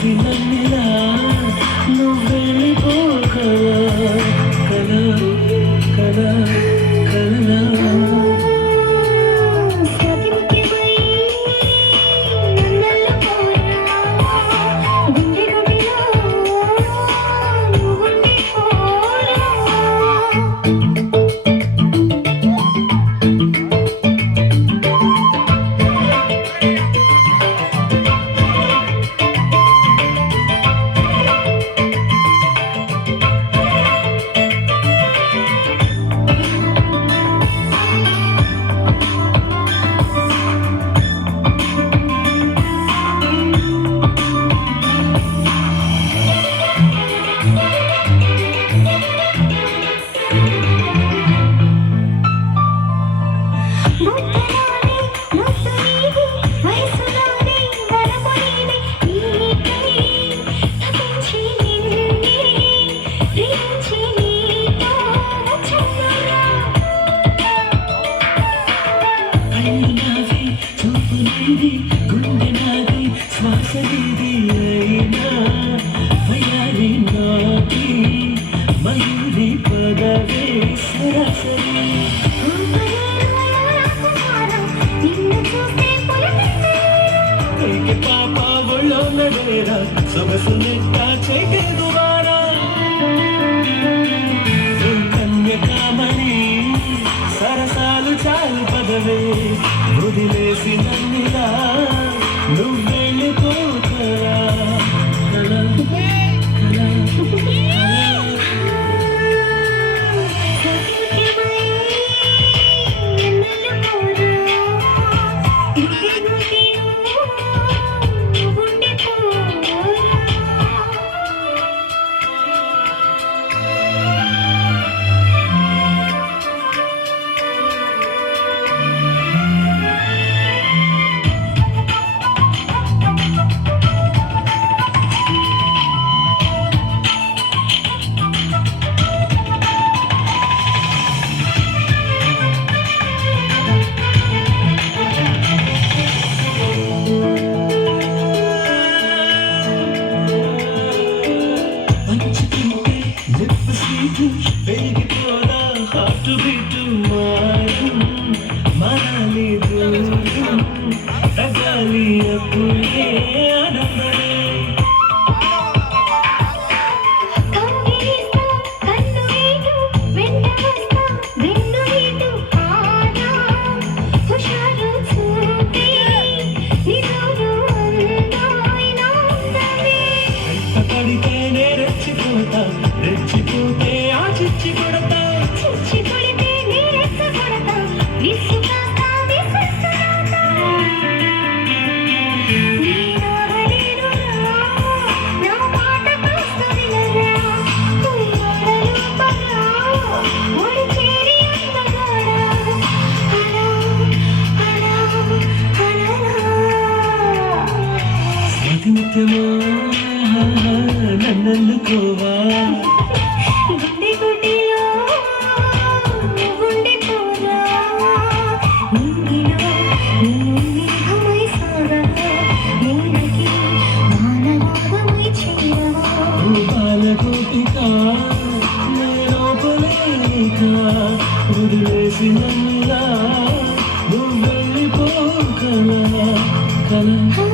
Feeling me నీది గుండె నాది శ్వాస నీది అయినా వయారి నాది మయూరి పదవే సరాసరి. పాప నెట్టా Move I don't know. Heaven.